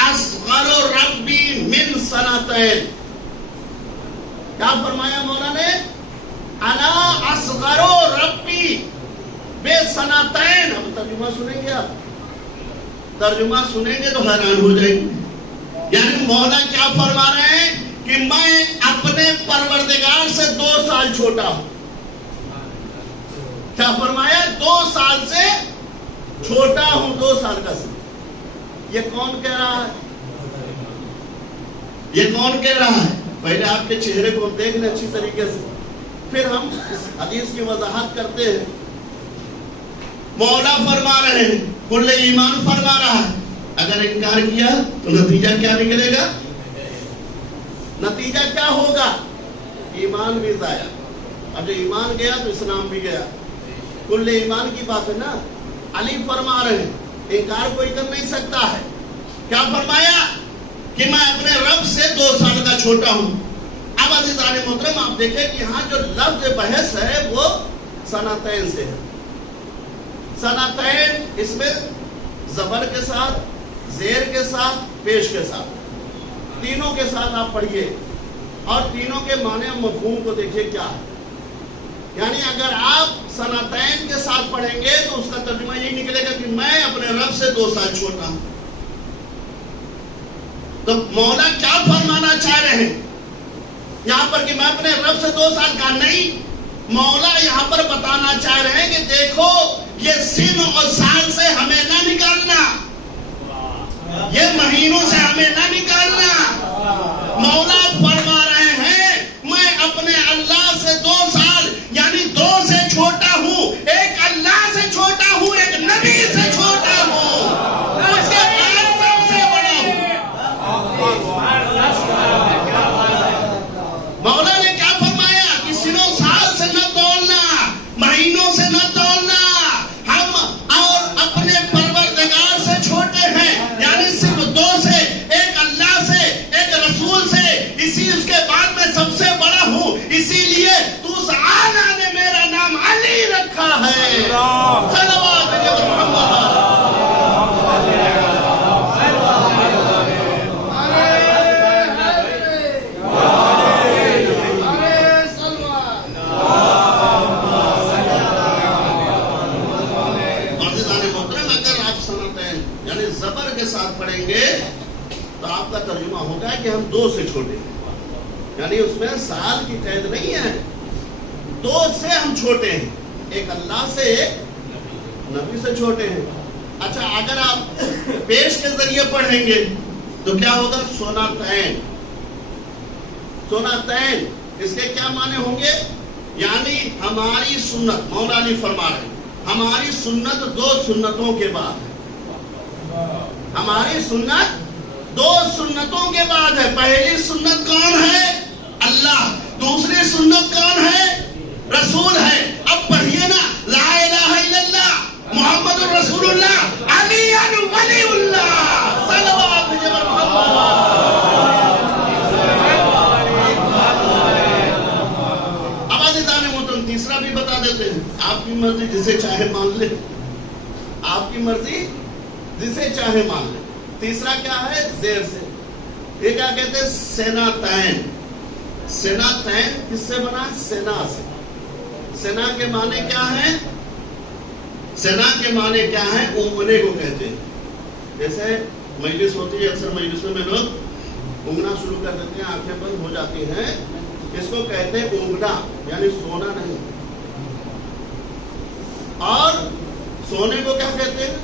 اصغر ربی من سنتین. کیا فرمایا مولا نے؟ انا اصغر ربی بے سنتین. اب ترجمہ سنیں گے، آپ ترجمہ سنیں گے تو حیران ہو جائیں گے. یعنی مولا کیا فرما رہے ہیں کہ میں اپنے پروردگار سے 2 سال چھوٹا ہوں. کیا فرمایا؟ 2 سال سے چھوٹا ہوں، 2 سال کا سن. یہ کون کہہ رہا ہے؟ یہ کون کہہ رہا ہے؟ پہلے آپ کے چہرے کو دیکھ لیں اچھی طریقے سے، پھر ہم اس حدیث کی وضاحت کرتے ہیں. مولا فرما رہے ہیں، کل ایمان فرما رہا ہے. اگر انکار کیا تو نتیجہ کیا نکلے گا؟ نتیجہ کیا ہوگا؟ ایمان بھی ضائع. اب جو ایمان گیا تو اسلام بھی گیا. کل ایمان کی بات ہے نا. علی فرما رہے ہیں، انکار کوئی کر نہیں سکتا ہے. کیا فرمایا؟ کہ میں اپنے رب سے 2 سال کا چھوٹا ہوں. اب عزیزان محترم آپ دیکھیں کہ یہاں جو لفظ بحث ہے وہ سنتین سے ہے. سنتین اس میں زبر کے ساتھ، زیر کے ساتھ، پیش کے ساتھ، تینوں کے ساتھ آپ پڑھیے اور تینوں کے معنی اور مفہوم کو دیکھیے کیا ہے. یعنی اگر آپ سنتین کے ساتھ پڑھیں گے تو اس کا ترجمہ یہی نکلے گا کہ میں اپنے رب سے 2 سال چھوٹا ہوں. تو مولا کیا فرمانا چاہ رہے ہیں یہاں پر کہ میں اپنے رب سے 2 سال کا نہیں. مولا یہاں پر بتانا چاہ رہے ہیں کہ دیکھو یہ سن اور سال سے ہمیں نہ نکالنا، یہ مہینوں سے ہمیں نہ نکالنا. مولا فرما رہے ہیں میں اپنے اللہ سے 2 سال یعنی 2 سے چھوٹا ہوں. ایک اللہ سے چھوٹا ہوں، ایک نبی سے چھوٹا ہوں، اس کے بعد سب سے بڑا ہوں. مولا نے کیا فرمایا کہ سنوں سال سے نہ تولنا، مہینوں سے نہ تولنا. ہم اور اپنے پروردگار سے چھوٹے ہیں، یعنی صرف 2 سے، ایک اللہ سے، ایک رسول سے، اسی اس کے بعد میں سب سے بڑا ہوں. اسی لیے تو اس آنا نے میرا نام علی رکھا ہے. صلوات علی محمد. ساتھ پڑھیں گے تو آپ کا ترجمہ ہوگا کہ ہم 2 سے چھوٹے ہیں. یعنی اس میں سال کی قید نہیں ہے، 2 سے ہم چھوٹے ہیں، ایک اللہ سے، ایک نبی سے چھوٹے ہیں. اچھا اگر آپ پیش کے ذریعے پڑھیں گے تو کیا ہوگا؟ سنتین. سنتین اس کے کیا معنی ہوں گے؟ یعنی ہماری سنت. مولا علی فرما رہے ہیں ہماری سنت 2 سنتوں کے بعد ہے. ہماری سنت 2 سنتوں کے بعد ہے. پہلی سنت کون ہے؟ اللہ. دوسری سنت کون ہے؟ رسول ہے. اب پڑھیے نا، لا الہ الا اللہ محمد رسول اللہ علی ولی اللہ. صلوات علی محمد. اب عزیزان محترم تیسرا بھی بتا دیتے ہیں. آپ کی مرضی جسے چاہے مان لے، آپ کی مرضی جسے چاہے مان لے. تیسرا کیا ہے؟ زیر سے. یہ کیا کہتے ہیں؟ سنتین. سنتین کس سے بنا؟ سنا سے. سنا کے معنی کیا ہیں؟ سنا کے معنی کیا ہیں؟ اونگنے کو کہتے ہیں. جیسے مجلس ہوتی ہے، اکثر مجلسوں میں لوگ اونگنا شروع کر دیتے ہیں، آنکھیں بند ہو جاتی ہیں. اس کو کہتے ہیں اونگنا، یعنی سونا نہیں. اور سونے کو کیا کہتے ہیں؟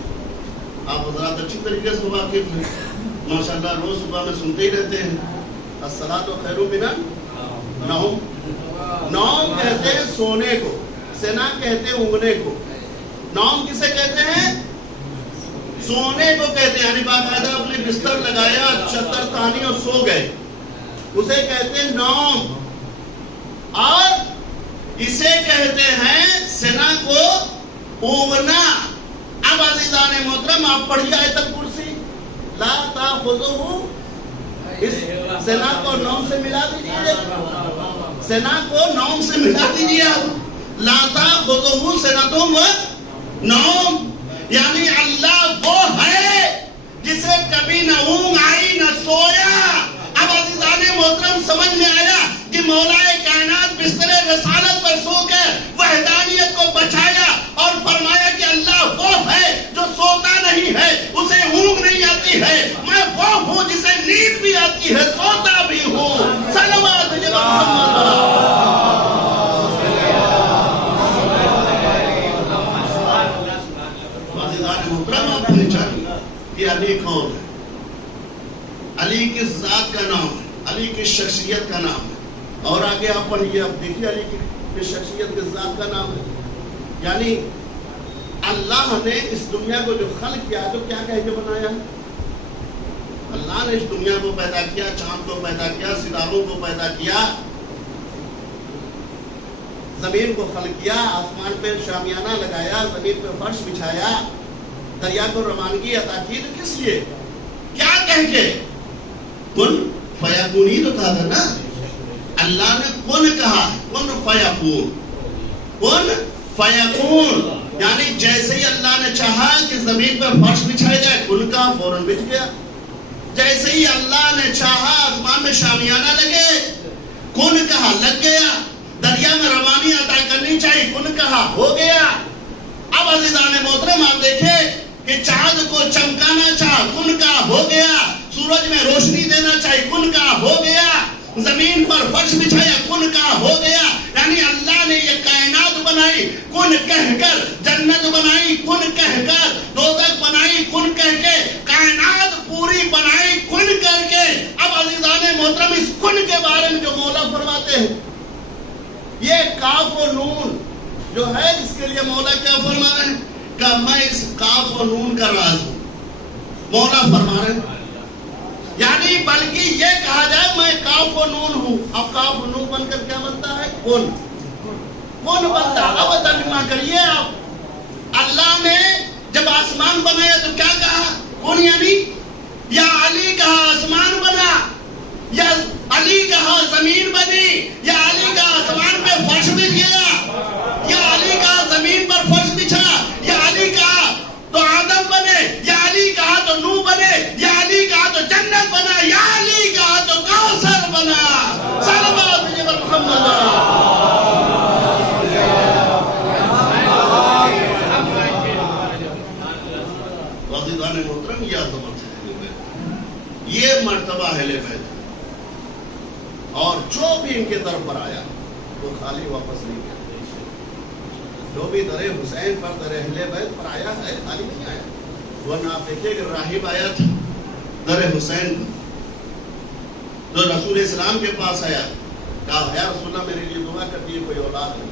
آپ حضرات اچھی طریقے سے واقف ہیں، ماشاءاللہ روز صبح میں سنتے ہی رہتے ہیں الصلاۃ خیر من النوم. نوم کہتے ہیں سونے کو، سنا کہتے ہیں اونگنے کو. نوم کسے کہتے ہیں؟ سونے کو کہتے ہیں. یعنی باقاعدہ اپنے بستر لگایا، چادر تانی اور سو گئے، اسے کہتے ہیں نوم. اور اسے کہتے ہیں سنا کو اونگنا. اب عزیزان محترم آپ پڑھیے آیت الکرسی. لا تاخذہ اس سنا کو نوم سے ملا دیجیے، سنا کو نوم سے ملا دیجیے آپ، لا تأخذہ سنۃ و نوم، یعنی اللہ وہ ہے جسے کبھی نہ اونگ آئی نہ سویا۔ اب عزیزان محترم سمجھ میں آیا کہ مولا کائنات بستر رسالت پر سو کر وحدانیت کو بچایا اور فرمایا کہ اللہ وہ ہے جو سوتا نہیں ہے، اسے اونگ نہیں آتی ہے، میں وہ ہوں جسے نیند بھی آتی ہے، سوتا بھی ہوں۔ صلوات علی محمد۔ عزیزان محترم آپ پہچانیے کہ علی کون ہے؟ علی کس ذات کا نام ہے، علی کس شخصیت کا نام ہے؟ اور آگے آپ پڑھیے، آپ دیکھیے علی کی شخصیت کس ذات کا نام ہے۔ یعنی اللہ نے اس دنیا کو جو خلق کیا تو کیا کہہ کے بنایا؟ اللہ نے اس دنیا کو پیدا کیا، چاند کو پیدا کیا، ستاروں کو پیدا کیا، زمین کو خلق کیا، آسمان پہ شامیانہ لگایا، زمین پہ فرش بچھایا، دریا کو روانگی عطا کی، تو کس لیے؟ کیا کہہ کے؟ کن فیکون ہی تو کہا تھا نا، اللہ نے کن کہا، کن فیکون، کن فیکون، یعنی جیسے ہی اللہ نے چاہا کہ زمین پر فرش بچھایا جائے، کن کا فوراً بچھ گیا۔ جیسے ہی اللہ نے چاہا آسمان میں شامیانہ لگے، کن کہا لگ گیا۔ دریا میں روانی عطا کرنی چاہیے، کن کہا ہو گیا۔ اب عزیزان محترم آپ دیکھیں کہ چاند کو چمکانا چاہا، کن کا ہو گیا۔ سورج میں روشنی دینا چاہیے، کن کا ہو گیا۔ زمین پر فرش بچھایا، کن کا ہو گیا۔ یعنی اللہ نے یہ کائنات بنائی کن کہہ کر، جنت بنائی کن کہہ کر، دوزخ بنائی کن کہہ کے، کائنات پوری بنائی کن کر کے۔ اب عزیزان محترم اس کن کے بارے میں جو مولا فرماتے ہیں، یہ کاف و نون جو ہے، اس کے لیے مولا کیا فرما رہے ہیں کہ میں اس کاف و نون کا راز ہوں، مولا فرما رہے ہیں۔ یعنی بلکہ یہ کہا جائے میں کاف و نون ہوں۔ اب کاف و نون بن کر کیا بنتا ہے؟ کن، کن بنتا ہے۔ اب ترجمہ کریے آپ، اللہ نے جب آسمان بنایا تو کیا کہا؟ کن، یعنی یا علی کہا آسمان بنا، یا علی کہا زمین بنی، یا علی کہا آسمان پہ فرش بچھ گیا، یا علی کہا زمین پر فرش بچھا، یا علی کہا تو آدم بنے، یا علی کہا تو نوح بنے، یا علی کہا تو جنت بنا، یا علی کہا تو کوثر بنا۔ صلوات علی محمد۔ عزیزان محترم یہ عظمت ہے، یہ مرتبہ اہل بیت ہے، اور جو بھی ان کے طرف پر آیا وہ خالی واپس نہیں گیا۔ جو بھی در حسین پر، در اہل بیت پر آیا ہے، خالی نہیں آیا۔ ورنہ آپ دیکھیے کہ راہب آیا تھا در حسین پر، جو رسول اسلام کے پاس آیا، کہا یا رسول اللہ میرے لیے دعا کر دیے، کوئی اولاد نہیں۔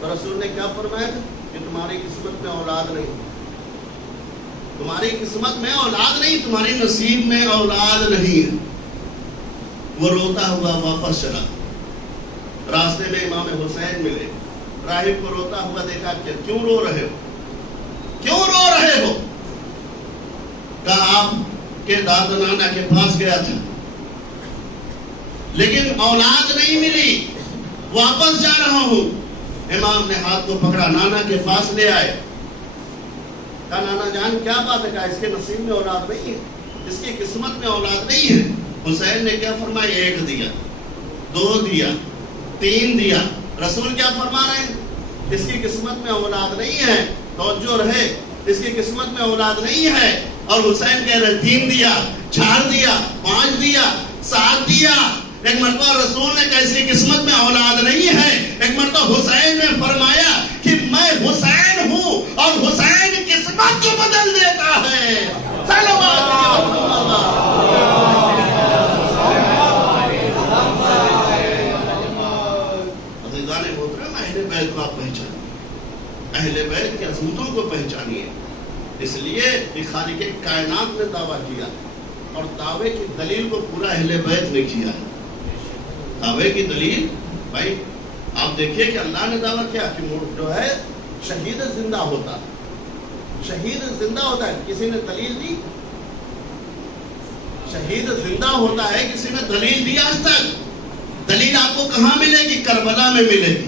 تو رسول نے کیا فرمایا تھا کہ تمہاری قسمت میں اولاد نہیں، تمہاری قسمت میں اولاد نہیں، تمہاری نصیب میں اولاد نہیں ہے۔ وہ روتا ہوا واپس چلا، راستے میں امام حسین ملے، راہب کو روتا ہوا دیکھا کہ کیوں رو رہے ہو، کیوں رو رہے ہو؟ کہا آپ کے دادا نانا کے پاس گیا تھا لیکن اولاد نہیں ملی، واپس جا رہا ہوں۔ امام نے ہاتھ کو پکڑا، نانا کے پاس لے آئے، کہا نانا جان کیا بات ہے؟ کہا اس کے نصیب میں اولاد نہیں ہے، اس کی قسمت میں اولاد نہیں ہے۔ حسین نے کیا فرمایا؟ 1 دیا، 2 دیا، 3 دیا۔ رسول کیا فرما رہے ہیں؟ اس کی قسمت میں اولاد نہیں ہے، توجہ رہے، اس کی قسمت میں اولاد نہیں ہے۔ اور حسین کہہ رہے 3 دیا، 4 دیا، 5 دیا، 7 دیا۔ ایک مرتبہ رسول نے کہا اس کی قسمت میں اولاد نہیں ہے، ایک مرتبہ حسین نے فرمایا کہ میں حسین ہوں اور حسین قسمت کو بدل دیتا ہے۔ صلوات عزیزان محترم، اہل بیت کو آپ پہچانیے، اہل بیت کی عظمتوں کو پہچانیے۔ اس لیے کہ خالق کائنات نے دعویٰ کیا اور دعوے کی دلیل کو پورا اہل بیت نے کیا ہے۔ دعوے کی دلیل بھائی آپ دیکھیے کہ اللہ نے دعویٰ کیا کہ جو ہے شہید زندہ ہوتا، شہید زندہ ہوتا ہے۔ کسی نے دلیل دی؟ شہید زندہ ہوتا ہے، کسی نے دلیل دی آج تک؟ دلیل آپ کو کہاں ملے گی؟ کربلا میں ملے گی.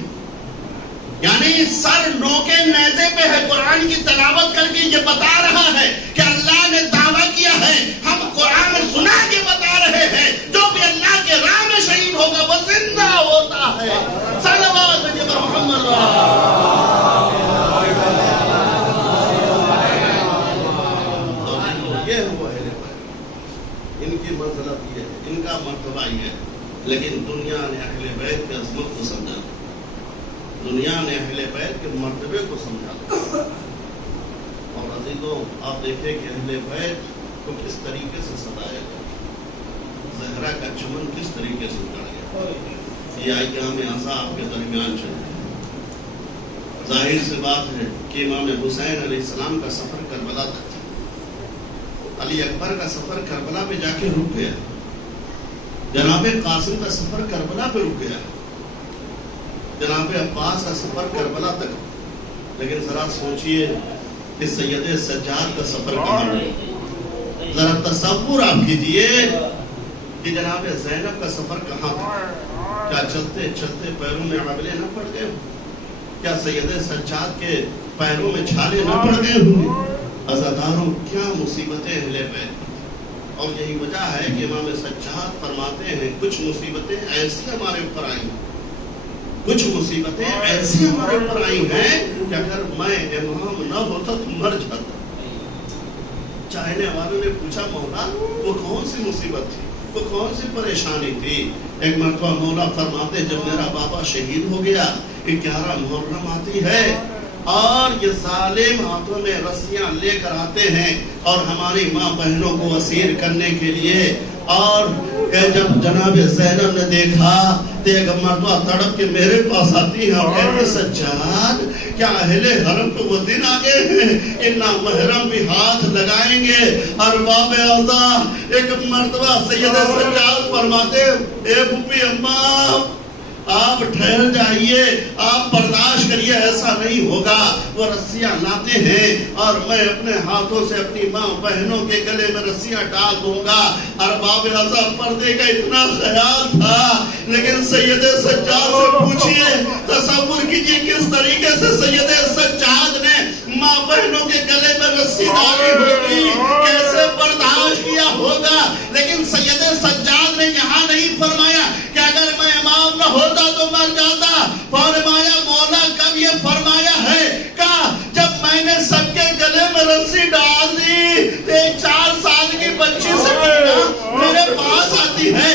یعنی سر نوکے نیزے پہ ہے، قرآن کی تلاوت کر کے یہ بتا رہا ہے کہ اللہ نے دعویٰ کیا ہے، ہم قرآن سنا کے بتا رہے ہیں جو بھی اللہ کے راہ میں شہید ہوگا وہ زندہ ہوتا ہے. صلوات جب محمد یہ ہے وہ اہل بیت، ان کی منزلت یہ ہے، ان کا مرتبہ یہ ہے. لیکن دنیا نے اہل بیت کی عظمت کو سمجھا، دنیا نے اہل بیت کے مرتبے کو سمجھا. اور عزیزوں آپ دیکھیں کہ اہل بیت کو کس طریقے سے سجایا گیا، زہرا کا چمن کس طریقے سے اجاڑا گیا. یہ ایام اعزاء آپ کے درمیان چلے. ظاہر سی بات ہے کہ امام حسین علیہ السلام کا سفر کربلا تک تھا، علی اکبر کا سفر کربلا پہ جا کے رک گیا، جناب قاسم کا سفر کربلا پہ رک گیا، جناب عباس کا سفر کربلا تک. لیکن ذرا سوچئے کہ سید سجاد کا سفر کہاں ہے؟ ذرا تصور آپ کیجئے کہ جناب زینب کا سفر کہاں تھا. کیا چلتے چلتے پیروں میں عبلے نہ پڑ گئے؟ کیا سید سجاد کے پیروں میں چھالے نہ پڑ گئے ہوں؟ عزاداروں کیا مصیبتیں اہل بیت. اور یہی وجہ ہے کہ امام سجاد فرماتے ہیں کچھ مصیبتیں ایسی ہمارے اوپر آئی ہیں، کچھ مصیبتیں ایسی ہمارے اوپر آئی ہیں کہ اگر میں امام نہ ہوتا تو مر جاتا. چاہنے والوں نے پوچھا مولا وہ کون سی مصیبت تھی، وہ کون سی پریشانی تھی؟ ایک مرتبہ مولا فرماتے جب میرا بابا شہید ہو گیا، 11 محرم آتی ہے اور یہ ظالم ہاتھوں میں رسیاں لے کر آتے ہیں اور ہماری ماں بہنوں کو اسیر کرنے کے لیے. اور جب جناب زینب نے دیکھا تو ایک مرتبہ تڑپ کے میرے پاس آتی ہے اور کہتے سجاد کیا اہل حرم کو وہ دن آگے ہیں کہ نہ محرم بھی ہاتھ لگائیں گے. اور باب اعزا ایک مرتبہ سید سجاد فرماتے اے پھوپھی اماں آپ ٹھہر جائیے، آپ برداشت کریے، ایسا نہیں ہوگا. وہ رسیاں لاتے ہیں اور میں اپنے ہاتھوں سے اپنی ماں بہنوں کے گلے میں رسیاں ڈال دوں گا. ارباب اعظم پردے کا اتنا خیال تھا، لیکن سید سجاد سے پوچھئے، تصور کیجئے کس طریقے سے سید سجاد نے ماں بہنوں کے گلے میں رسی ڈالی ہوگی، کیسے برداشت کیا ہوگا. لیکن سید سجاد نے یہاں نہیں فرمایا کہ اگر میں امام نہ ہوتا تو مر جاتا. فرمایا مولا کب یہ فرمایا ہے کہ جب میں نے سب کے گلے میں رسی ڈال دی تو ایک 4 سال کی بچی سکینہ میرے پاس آتی ہے،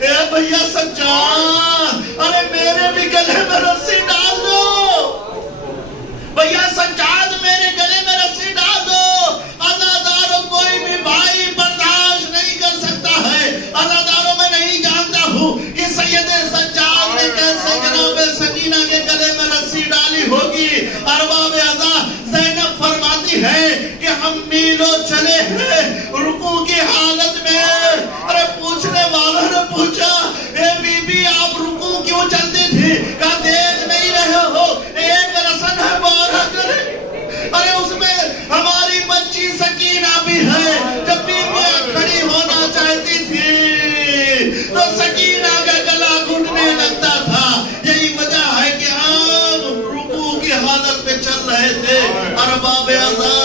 اے بھیا سجاد ارے میرے بھی گلے میں رسی ڈال دو، بھیا سجاد میرے گلے میں رسی ڈال دو. عزاداروں کوئی بھی بھائی برداشت نہیں کر سکتا ہے. عزاداروں میں نہیں جانتا ہوں کہ سید سجاد نے کیسے جناب سکینہ کے گلے میں رسی ڈالی ہوگی. ارباب اعزا زینب فرماتی ہے کہ ہم میلوں چلے ہیں رکوع کی حالت میں. ارے پوچھنے والوں نے پوچھا اے بی بی آپ رکوع کیوں چلتی تھی؟ کہا دیکھ نہیں رہے ہو ایک رسن ہے بارہ کرے. ارے اس میں ہماری بچی سکینہ بھی ہے. جب بیویاں کھڑی ہونا چاہتی تھی تو سکینہ کا گلا گھٹنے لگتا تھا. یہی وجہ ہے کہ ہم رکوع کی حالت میں چل رہے تھے. ارباب اعزا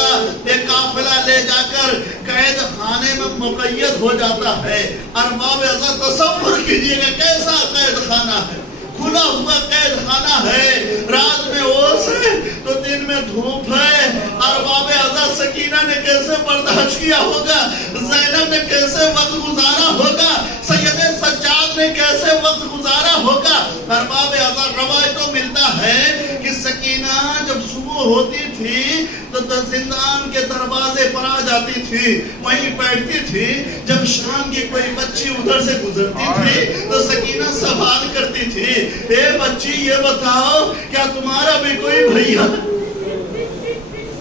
ایک قافلہ لے جا کر قید خانے میں مقید ہو جاتا ہے. ارباب اعزا تصور کیجئے کہ کیسا قید خانہ ہے، کھلا ہوا قید خانہ ہے. رات میں اوس ہے تو دن میں دھوپ ہے. ارباب اعزا سکینہ نے کیسے برداشت کیا ہوگا، زینب نے کیسے وقت گزارا ہوگا، سید سجاد نے کیسے وقت گزارا ہوگا. ارباب اعزا روایتوں ملتا ہے کہ سکینہ جب صبح ہوتی تھی تو زندان کے دروازے پر آ جاتی تھی، وہیں بیٹھتی تھی. جب شام کی کوئی بچی ادھر سے گزرتی تھی تو سکینہ سوال کرتی تھی اے بچی یہ بتاؤ کیا تمہارا بھی کوئی بھیا،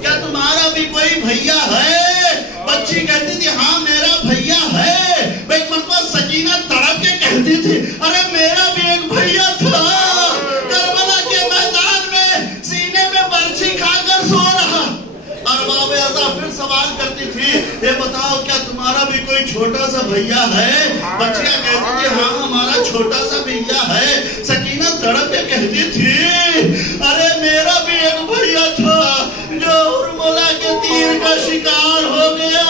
کیا تمہارا بھی کوئی بھیا ہے؟ بچی کہتی تھی ہاں میرا بھیا ہے. ایک مرتبہ سکینہ تڑپ کے کہتی تھی ارے میرا بھی ایک بھیا تھا، کربلا کے میدان میں سینے میں برچھی کھا کر سو رہا. ارباب اعزا پھر سوال کرتی تھی یہ بتاؤ کیا تمہارا بھی چھوٹا سا بھیا ہے. بچیاں کہتی تھی ہاں ہمارا چھوٹا سا بھیا ہے. سکینہ تڑپ کے کہتی تھی ارے میرا بھی ایک بھیا تھا جو ارملا کے تیر کا شکار ہو گیا.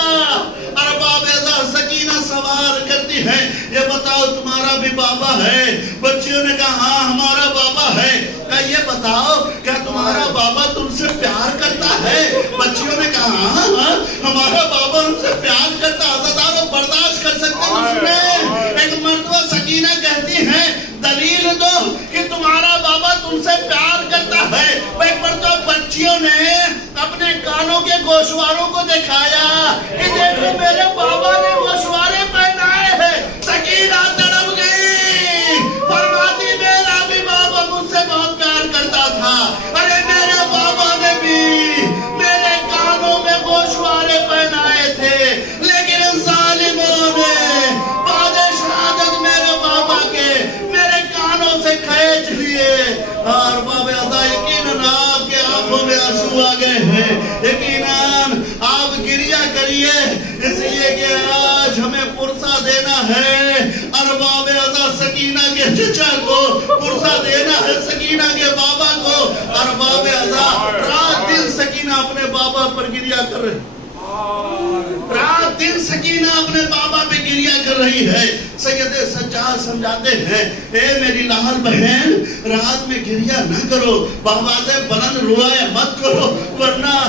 ارباب اعزاز سکینہ سوال کرتی ہے یہ بتاؤ تمہارا بھی بابا ہے؟ بچیوں نے کہا ہاں ہمارا بابا ہے. کہا یہ بتاؤ کیا تمہارا بابا تم سے پیار کرتا ہے؟ بچیوں نے کہا ہاں ہمارا بابا ہم سے پیار کرتا. عزیزانو برداشت کر سکتے اس نے. ایک مرتبہ سکینہ کہتی ہے دلیل دو کہ تمہارا بابا تم سے پیار کرتا ہے. ایک مرتبہ بچیوں نے اپنے کانوں کے گوشواروں کو دکھایا کہ دیکھو میرے بابا نے گوشوارے پہنائے ہیں. سکینہ تڑپ گئی. فرماتی میرا بھی بابا مجھ سے بہت پیار کرتا تھا. ارے میرے بابا نے بھی میرے کانوں میں گوشوارے پہنائے تھے لیکن ان ظالموں نے بعد شہادت میرے بابا کے میرے کانوں سے کھینچ لیے. اور بابا عطا یقیناً آپ کے آنکھوں میں آنسو آ گئے ہیں. یقیناً آپ گریا کریے اس لیے کہ آج ہمیں پرسہ دینا ہے. ارباب عطا سکینہ کے چچا کو پرسہ دینا ہے, سکینہ کے بابا کو. ارباب عطا رات دن سکینہ اپنے بابا پر گریا کر رہے, رات دن سکینہ اپنے بابا پہ گریا کر رہی ہے. سید سجاد سمجھاتے ہیں اے میری لال بہن رات میں گریا نہ کرو, بابا سے بلند روائے مت کرو, ورنہ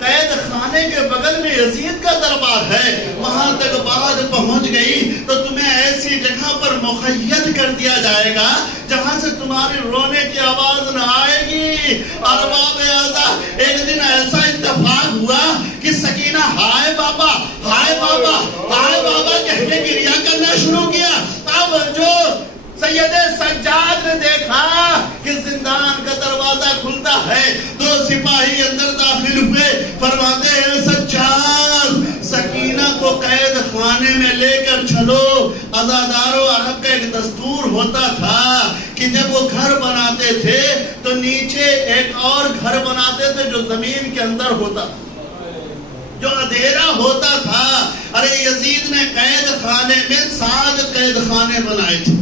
قید خانے کے بغل میں یزید کا دربار ہے, وہاں تک بات پہنچ گئی تو تمہیں ایسی جگہ پر مقید کر دیا جائے گا جہاں سے تمہاری رونے کی آواز نہ آئے گی. ارباب اعزاز ایک دن ایسا اتفاق ہوا کہ سکینہ ہائے بابا ہائے بابا ہائے بابا کہہ کے گریا کرنا شروع کیا. اب جو سید سجاد نے دیکھا کہ زندان کا دروازہ کھلتا ہے, دو سپاہی اندر داخل ہوئے. فرماتے ہیں سجاد سکینہ کو قید خانے میں لے کر چلو. عزادارو عرب کا ایک دستور ہوتا تھا کہ جب وہ گھر بناتے تھے تو نیچے ایک اور گھر بناتے تھے جو زمین کے اندر ہوتا تھا, جو اندھیرا ہوتا تھا. ارے یزید نے قید خانے میں 7 قید خانے بنائے تھے,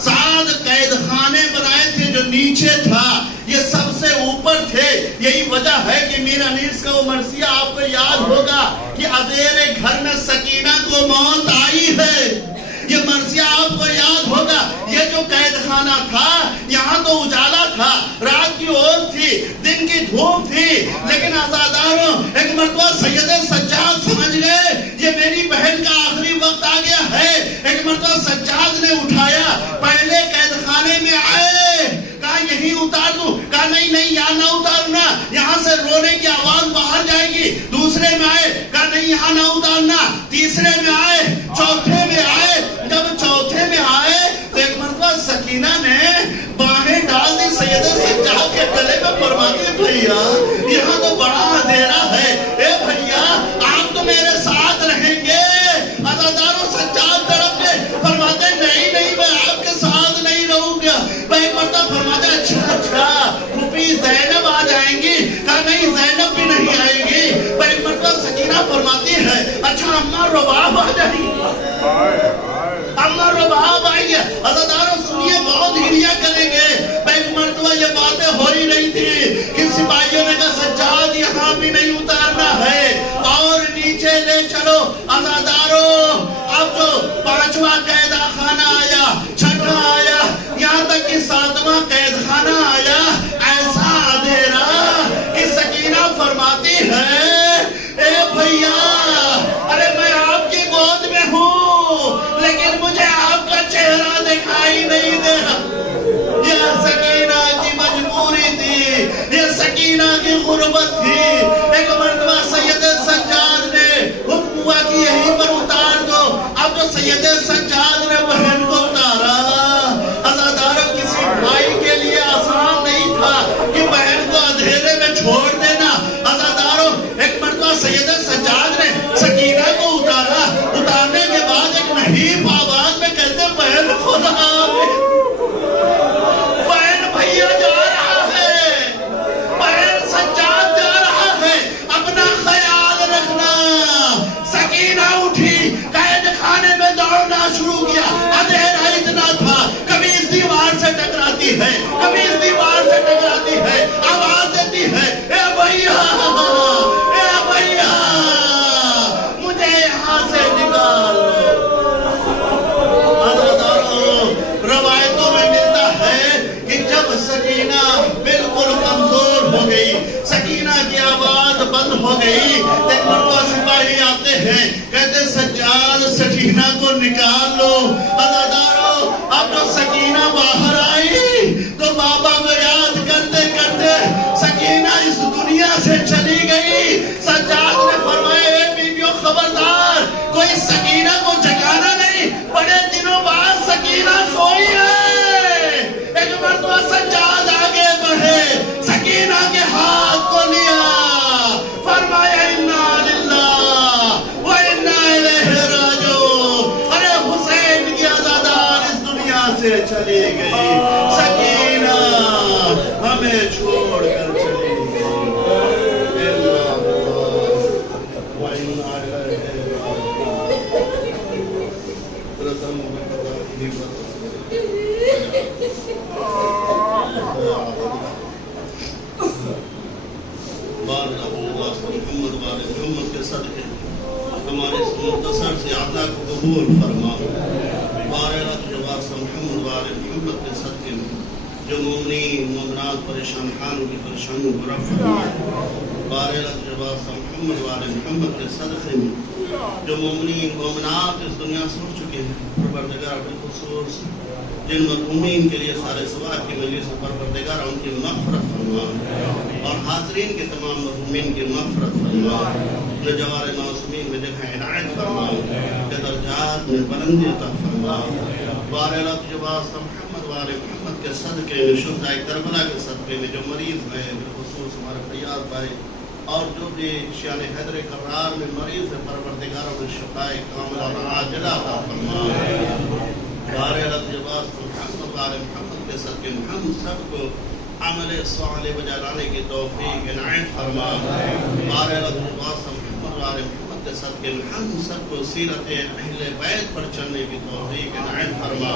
7 قید خانے بنائے تھے جو نیچے تھا, یہ سب سے اوپر تھے. یہی وجہ ہے کہ میر انیس کا وہ مرثیہ آپ کو یاد ہوگا کہ اندھیرے گھر میں سکینہ کو موت آئی ہے. یہ مرثیہ آپ کو یاد ہوگا. یہ جو قید خانہ تھا یہاں تو اجالا تھا, رات کی اوس تھی, دن کی دھوپ تھی, لیکن عزاداروں ایک مرتبہ سید سجاد سمجھ گئے یہ میری بہن کا آخری وقت آ گیا ہے. ایک مرتبہ سجاد نے اٹھایا, پہلے قید خانے میں آئے, کہا یہی اتار دوں, کہا نہیں نہیں یہاں نہ اتارنا, یہاں سے رونے کی آواز باہر جائے گی. دوسرے میں آئے, کہا نہیں یہاں نہ اتارنا. تیسرے میں آئے, چوتھے میں آئے. جب چوتھے میں آئے تو ایک مرتبہ سکینہ نے باہیں ڈال دی سید سجاد کے گلے میں. فرماتے بھیا یہاں تو بڑا اندھیرا ہے, اے بھیا آپ تو میرے ساتھ رہیں گے. عزاداروں سجاد طرف کے فرماتے نہیں نہیں میں آپ کے ساتھ نہیں رہوں گا. ایک مرتبہ فرماتے اچھا اچھا پھوپھی زینب آ جائیں گی, کہا نہیں زینب بھی نہیں آئے گی. ایک مرتبہ سکینہ فرماتی ہے اچھا اماں رباب آ جائیں گی, اماں رباب آئیں گے. عزاداروں سنیے بہت گریا کریں گے. ایک مرتبہ یہ باتیں ہو ہی نہیں تھی کہ سپاہیوں نے کہا سجاد یہاں بھی نہیں اتارنا ہے اور نیچے لے چلو. عزاداروں اب جو 5واں قید خانہ آیا, 6واں آیا, یہاں تک کہ 7واں قید خانہ آیا, ایسا اندھیرا کہ سکینہ فرماتی ہے اے بھیا ارے میں آپ کی گود میں ہوں لیکن مجھے آپ کا چہرہ دکھائی نہیں دے رہا. یہ سکینہ کی مجبوری تھی, یہ سکینہ کی غربت تھی. ایک مرتبہ سید سجاد نے حکم ہوا کہ یہیں پر اتار دو. اب جو سید سجاد نکال لو. عزادارو اب جو سکینہ باہر آئی تو بابا کو یاد کرتے کرتے سکینہ اس دنیا سے چلی گئی. سجاد نے فرمایا اے بیویوں خبردار کوئی سکینہ کو جگانا نہیں, بڑے دنوں بعد سکینہ سوئی ہے. ایک مرتبہ سجاد آگے بڑھے, سکینہ کے ہاتھ کو لیا, فرمایا انا للہ و انا الیہ راجعون. ارے حسین کی عزادار اس دنیا سے چلی گئی, سکینہ ہمیں چھوڑ کر چلی گئی. انا و انا الیہ راجعون. محمد کے صدقے ہمارے اس مختصر سے عطا کو قبول فرما. محمد کے صدقے میں جو مومنین مومنات پریشان خانوں کی پریشانیوں کو رفع فرما. محمد کے صدقے میں جو مومنین مومنات اس دنیا سے اٹھ چکے ہیں, پروردگار بالخصوص جن مرحومین کے لیے سارے ثواب کی مجلس سے پروردگار ان کی مغفرت فرما, اور حاضرین کے تمام مرحومین کی مغفرت فرما. جو جوار معصومین میں جگہ عنایت فرما, کہ درجات میں بلندی عطا فرما. محمد کے صدقے میں شہداء کربلا کے صدقے میں جو مریض ہیں بالخصوص ہمارے فیاض بھائی اور جو بھی شان حیدر کرار میں مریض ہے, پروردگاروں میں شفاء کاملہ اور عاجلہ عطا فرما. محمد کے صدقے ہم سب کو عمل صالح بجا لانے کی توفیق عنایت فرما. محمد کے صدقے ہم سب کو سیرت اہل بیت پر چلنے کی توفیق عنایت فرما.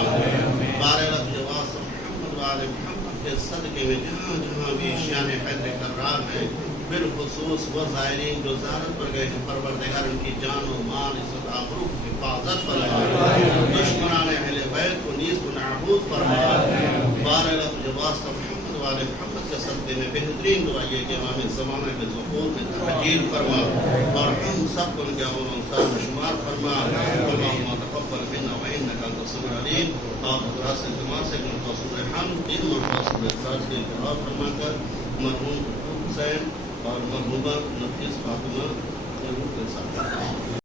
محمد کے صدقے میں جہاں جہاں بھی شان حیدر کرار ہے بالخصوص وہ زائرین جو زیارت پر گئے ہیں, پروردگار ان کی جان و مال عزت آبرو کی حفاظت فرما. دشمنان اہل بیت کو نیز کو نابود فرما. محمد کے صدقے میں بہترین دعا یہ کہ امام زمانہ کے ظہور میں تحجیل فرما, اور ہم سب کو ان کے عمل انصار میں شمار فرما. اللہم تقبل منا وانک انت السمیع العلیم. آپ حضرات سے التماس ہے کہ ان کو سورہ حمد ان مرتبہ سورہ ساج کے انتخاب فرما کر مرحوم حسین اور مرحومہ نفیس فاطمہ کے ساتھ